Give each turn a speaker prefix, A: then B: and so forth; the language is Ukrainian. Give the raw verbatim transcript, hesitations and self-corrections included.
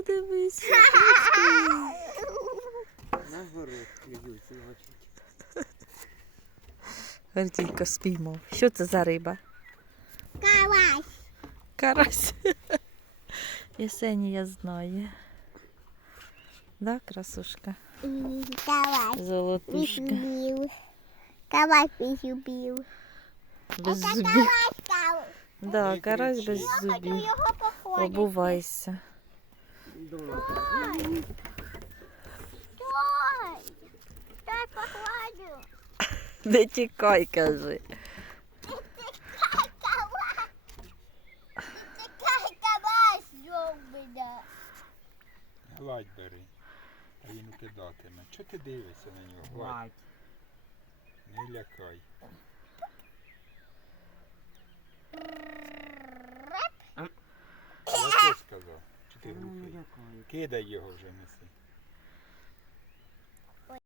A: клюнув, дивись.
B: На город клюють, значить.
A: Гордійко спіймав. Що це за риба?
C: Карась.
A: Карась. Єсенія знає. Да, красушка?
C: М, Карась.
A: Золотушка.
C: Любил. Карась любил.
A: Без
C: Це
A: зубів.
C: карась, карась.
A: Да, карась без
C: Я хочу
A: зубів.
C: його походити.
A: Обувайся.
B: Дома.
C: Стой! Стой, погладю.
A: Не тікай, кажи.
C: Тікай, карась. Тікай, карась, зроблене.
D: Гладь бери, а він кидатиме. Чого ти дивишся на нього? Гладь.
B: Гладь.
D: Не лякай. Я що сказав? Чи ти
B: Ну, не
D: глухий?
B: лякай.
D: Кидай його вже неси.